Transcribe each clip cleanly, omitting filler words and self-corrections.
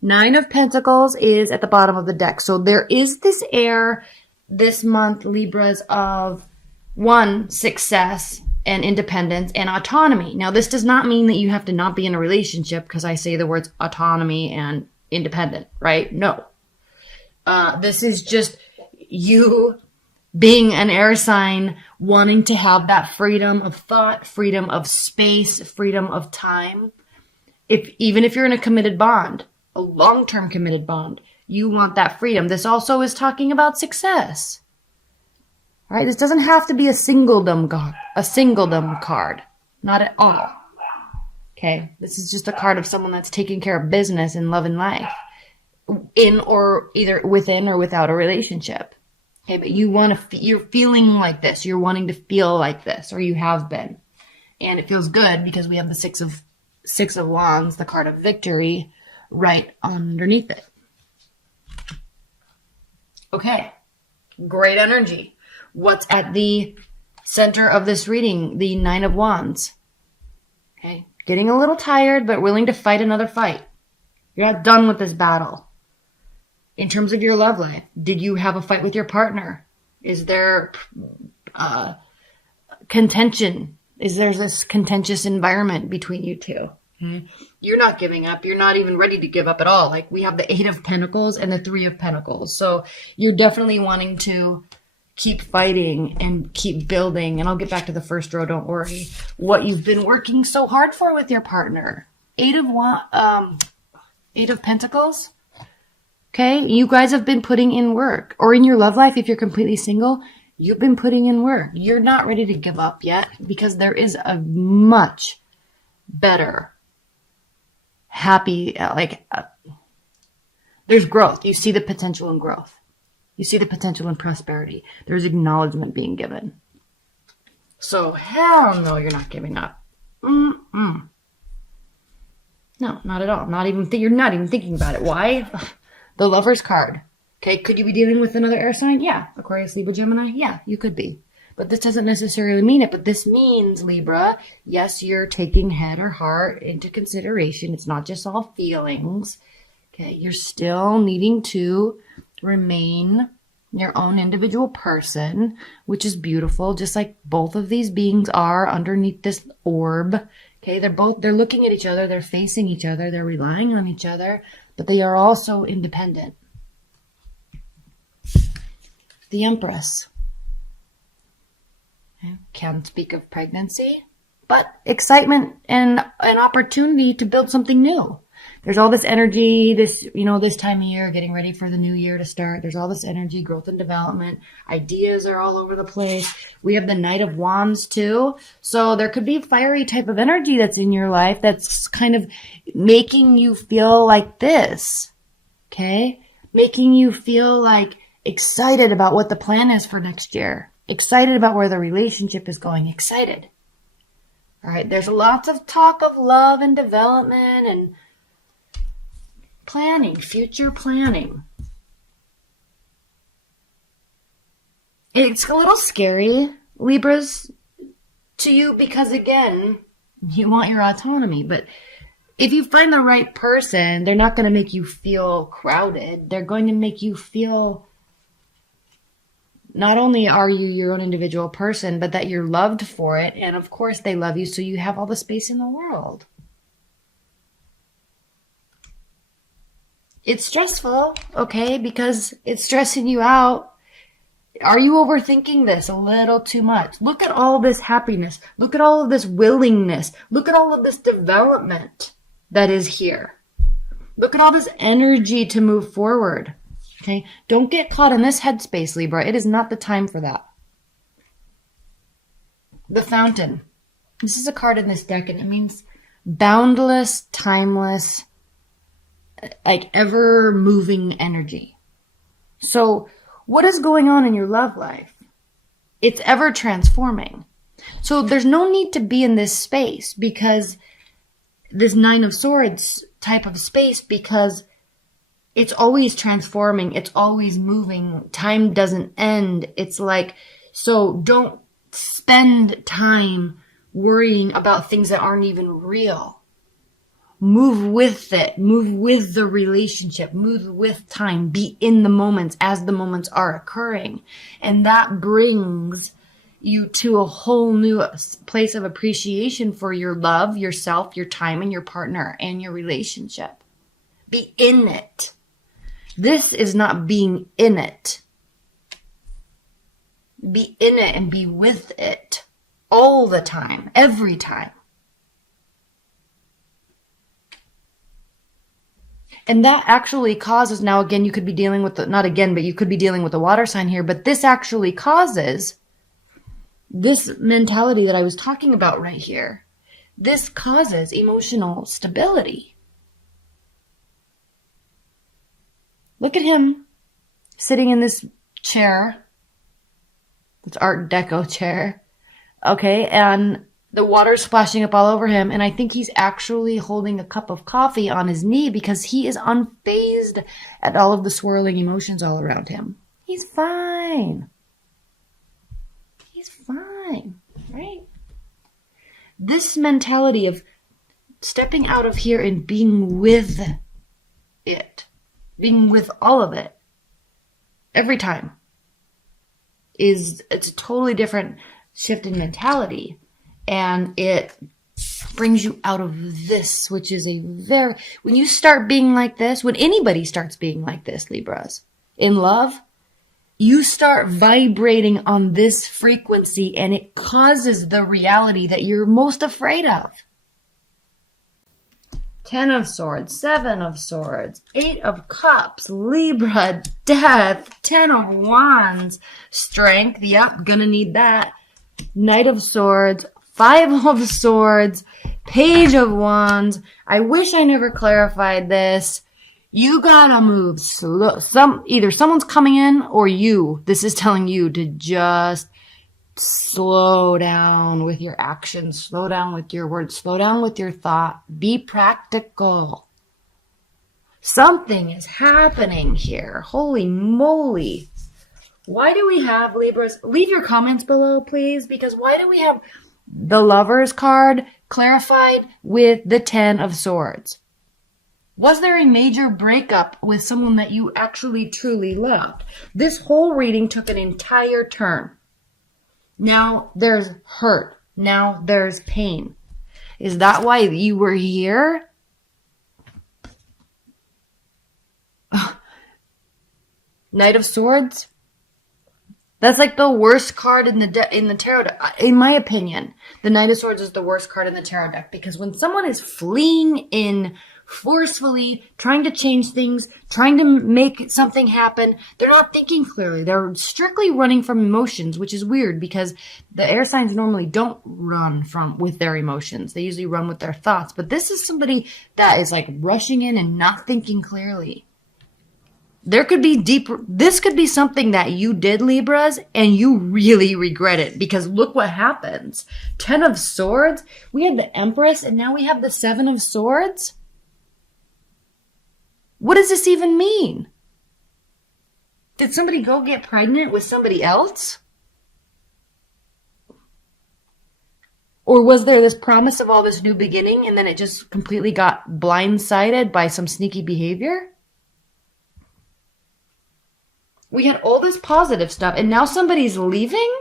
Nine of Pentacles is at the bottom of the deck. So there is this air this month, Libras, of one, success and independence and autonomy. Now, this does not mean that you have to not be in a relationship because I say the words autonomy and independent, right? No. This is just you being an air sign, wanting to have that freedom of thought, freedom of space, freedom of time. Even if you're in a committed bond, a long-term committed bond, you want that freedom. This also is talking about success. All right, this doesn't have to be a singledom card. Not at all. Okay, this is just a card of someone that's taking care of business in love and life, in or either within or without a relationship. Okay, but you're feeling like this. You're wanting to feel like this, or you have been, and it feels good because we have the Six of Wands, the card of victory, right underneath it. Okay, great energy. What's at the center of this reading? The Nine of Wands. Okay, getting a little tired, but willing to fight another fight. You're not done with this battle. In terms of your love life, did you have a fight with your partner? Is there contention? Is there this contentious environment between you two? You're not giving up. You're not even ready to give up at all. Like, we have the Eight of Pentacles and the Three of Pentacles. So you're definitely wanting to keep fighting and keep building. And I'll get back to the first row. Don't worry. What you've been working so hard for with your partner. Eight of Pentacles. Okay. You guys have been putting in work. Or in your love life, if you're completely single, you've been putting in work. You're not ready to give up yet because there is a much better, happy, there's growth. You see the potential in growth. You see the potential in prosperity. There's acknowledgement being given. So hell no, you're not giving up. No, not at all. You're not even thinking about it. Why? The Lover's card. Okay, could you be dealing with another air sign? Yeah. Aquarius, Libra, Gemini? Yeah, you could be. But this doesn't necessarily mean it. But this means, Libra, yes, you're taking head or heart into consideration. It's not just all feelings. Okay, you're still needing to remain your own individual person, which is beautiful, just like both of these beings are underneath this orb. Okay, they're looking at each other, they're facing each other, they're relying on each other, but they are also independent. The Empress. Okay. Can speak of pregnancy, but excitement and an opportunity to build something new. There's all this energy, this time of year, getting ready for the new year to start. There's all this energy, growth and development. Ideas are all over the place. We have the Knight of Wands too. So there could be a fiery type of energy that's in your life that's kind of making you feel like this. Okay? Making you feel like excited about what the plan is for next year. Excited about where the relationship is going. Excited. All right. There's lots of talk of love and development and planning, future planning. It's a little scary, Libras, to you because, again, you want your autonomy. But if you find the right person, they're not going to make you feel crowded. They're going to make you feel not only are you your own individual person, but that you're loved for it. And of course they love you, so you have all the space in the world. It's stressful, okay, because it's stressing you out. Are you overthinking this a little too much? Look at all this happiness. Look at all of this willingness. Look at all of this development that is here. Look at all this energy to move forward. Okay, don't get caught in this headspace, Libra. It is not the time for that. The Fountain. This is a card in this deck, and it means boundless, timeless, like ever-moving energy. So what is going on in your love life? It's ever-transforming. So there's no need to be in this space because this Nine of Swords type of space, because it's always transforming. It's always moving. Time doesn't end. It's like, so don't spend time worrying about things that aren't even real. Move with it. Move with the relationship. Move with time. Be in the moments as the moments are occurring. And that brings you to a whole new place of appreciation for your love, yourself, your time, and your partner, and your relationship. Be in it. This is not being in it. Be in it and be with it all the time, every time. And that actually causes, now again, you could be dealing with, not again, but you could be dealing with a water sign here, but this actually causes this mentality that I was talking about right here. This causes emotional stability. Look at him sitting in this chair. This Art Deco chair. Okay, and the water's splashing up all over him, and I think he's actually holding a cup of coffee on his knee because he is unfazed at all of the swirling emotions all around him. He's fine. He's fine, right? This mentality of stepping out of here and being with it, being with all of it, every time, it's a totally different shift in mentality. And it brings you out of this, which is when you start being like this, when anybody starts being like this, Libras, in love, you start vibrating on this frequency and it causes the reality that you're most afraid of. 10 of Swords, 7 of Swords, 8 of Cups, Libra, Death, 10 of Wands, Strength, yep, gonna need that, Knight of Swords, 5 of Swords, Page of Wands. I wish I never clarified this. You gotta move slow. Either someone's coming in or you. This is telling you to just slow down with your actions, slow down with your words, slow down with your thought. Be practical. Something is happening here. Holy moly. Why do we have, Libras? Leave your comments below, please, because why do we have the Lovers card clarified with the 10 of Swords? Was there a major breakup with someone that you actually truly loved? This whole reading took an entire turn. Now there's hurt. Now there's pain. Is that why you were here? Knight of Swords? That's like the worst card in the tarot deck. In my opinion, the Knight of Swords is the worst card in the tarot deck because when someone is fleeing in forcefully, trying to change things, trying to make something happen, they're not thinking clearly. They're strictly running from emotions, which is weird because the air signs normally don't run with their emotions. They usually run with their thoughts. But this is somebody that is like rushing in and not thinking clearly. There could be this could be something that you did, Libras, and you really regret it because look what happens. 10 of Swords, we had the Empress, and now we have the 7 of Swords. What does this even mean? Did somebody go get pregnant with somebody else? Or was there this promise of all this new beginning and then it just completely got blindsided by some sneaky behavior? We had all this positive stuff, and now somebody's leaving?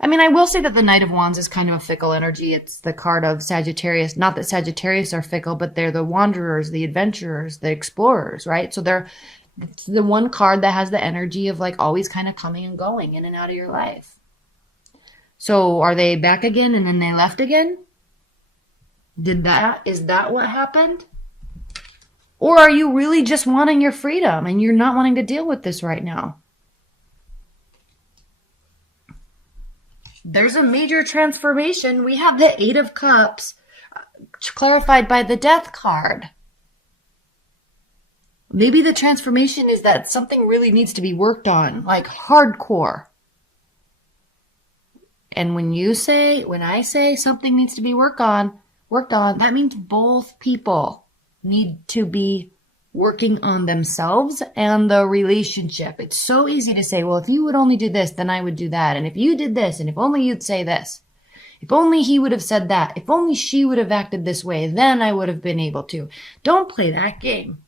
I mean, I will say that the Knight of Wands is kind of a fickle energy. It's the card of Sagittarius. Not that Sagittarius are fickle, but they're the wanderers, the adventurers, the explorers, right? So it's the one card that has the energy of like always kind of coming and going in and out of your life. So are they back again and then they left again? Is that what happened? Or are you really just wanting your freedom and you're not wanting to deal with this right now? There's a major transformation. We have the 8 of Cups clarified by the Death card. Maybe the transformation is that something really needs to be worked on, like hardcore. And when I say something needs to be worked on, that means both people need to be working on themselves and the relationship. It's so easy to say, well, if you would only do this, then I would do that. And if you did this, and if only you'd say this. If only he would have said that. If only she would have acted this way, then I would have been able to. Don't play that game.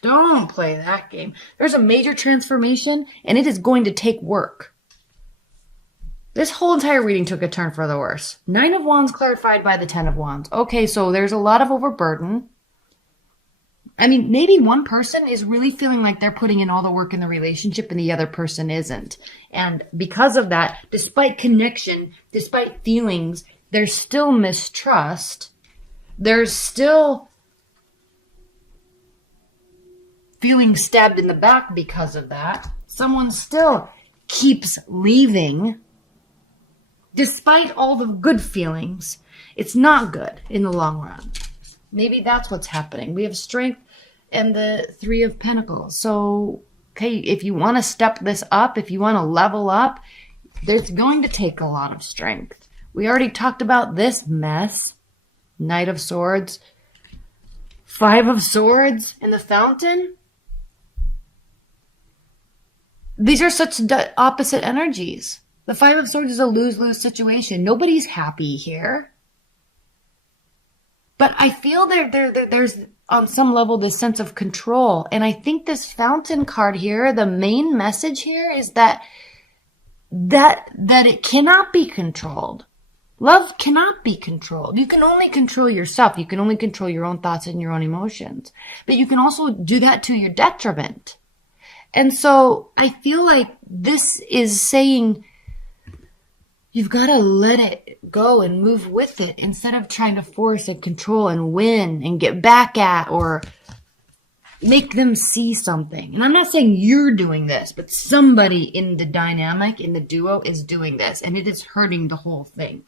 Don't play that game. There's a major transformation, and it is going to take work. This whole entire reading took a turn for the worse. 9 of Wands clarified by the 10 of Wands. Okay, so there's a lot of overburden. I mean, maybe one person is really feeling like they're putting in all the work in the relationship and the other person isn't. And because of that, despite connection, despite feelings, there's still mistrust. There's still feeling stabbed in the back because of that. Someone still keeps leaving despite all the good feelings. It's not good in the long run. Maybe that's what's happening. We have strength and the 3 of Pentacles. So, okay, if you want to step this up, if you want to level up, there's going to take a lot of strength. We already talked about this mess. Knight of Swords, 5 of Swords, and the Fountain. These are such opposite energies. The 5 of Swords is a lose-lose situation. Nobody's happy here. But I feel there's on some level this sense of control. And I think this Fountain card here, the main message here is that it cannot be controlled. Love cannot be controlled. You can only control yourself. You can only control your own thoughts and your own emotions. But you can also do that to your detriment. And so I feel like this is saying you've got to let it go and move with it instead of trying to force and control and win and get back at or make them see something. And I'm not saying you're doing this, but somebody in the dynamic, in the duo is doing this, and it is hurting the whole thing.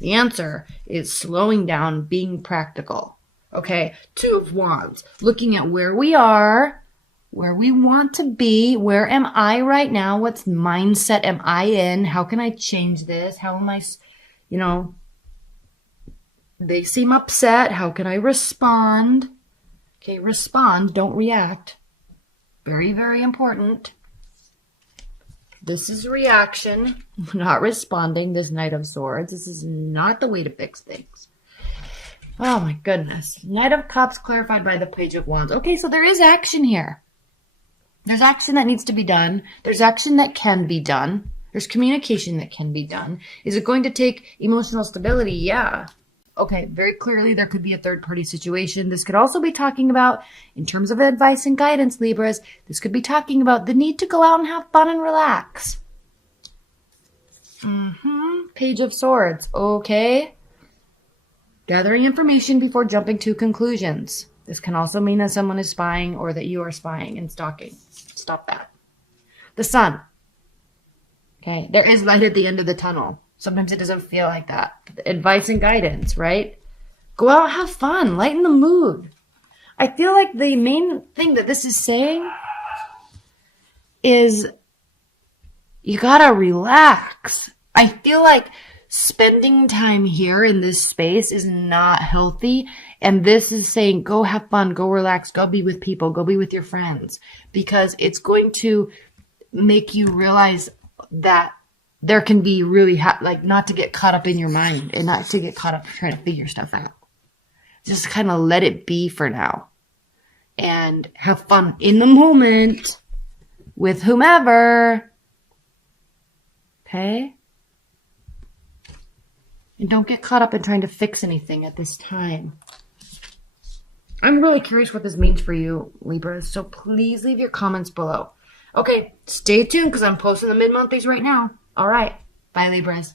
The answer is slowing down, being practical. Okay, 2 of Wands, looking at where we are, where we want to be. Where am I right now? What mindset am I in? How can I change this? How am I, they seem upset. How can I respond? Okay, respond, don't react. Very, very important. This is reaction, not responding, this Knight of Swords. This is not the way to fix things. Oh my goodness. Knight of Cups clarified by the Page of Wands. Okay, so there is action here. There's action that needs to be done. There's action that can be done. There's communication that can be done. Is it going to take emotional stability? Yeah. Okay, very clearly there could be a third-party situation. This could also be talking about, in terms of advice and guidance, Libras, this could be talking about the need to go out and have fun and relax. Page of Swords. Okay. Gathering information before jumping to conclusions. This can also mean that someone is spying or that you are spying and stalking. Stop that. The Sun. Okay, there is light at the end of the tunnel. Sometimes it doesn't feel like that. Advice and guidance, right? Go out, have fun, lighten the mood. I feel like the main thing that this is saying is you gotta relax. I feel like spending time here in this space is not healthy. And this is saying, go have fun, go relax, go be with people, go be with your friends. Because it's going to make you realize that there can be really, not to get caught up in your mind and not to get caught up trying to figure stuff out. Just kind of let it be for now. And have fun in the moment with whomever. Okay? And don't get caught up in trying to fix anything at this time. I'm really curious what this means for you, Libra. So please leave your comments below. Okay, stay tuned because I'm posting the mid-monthlies right now. All right. Bye, Libras.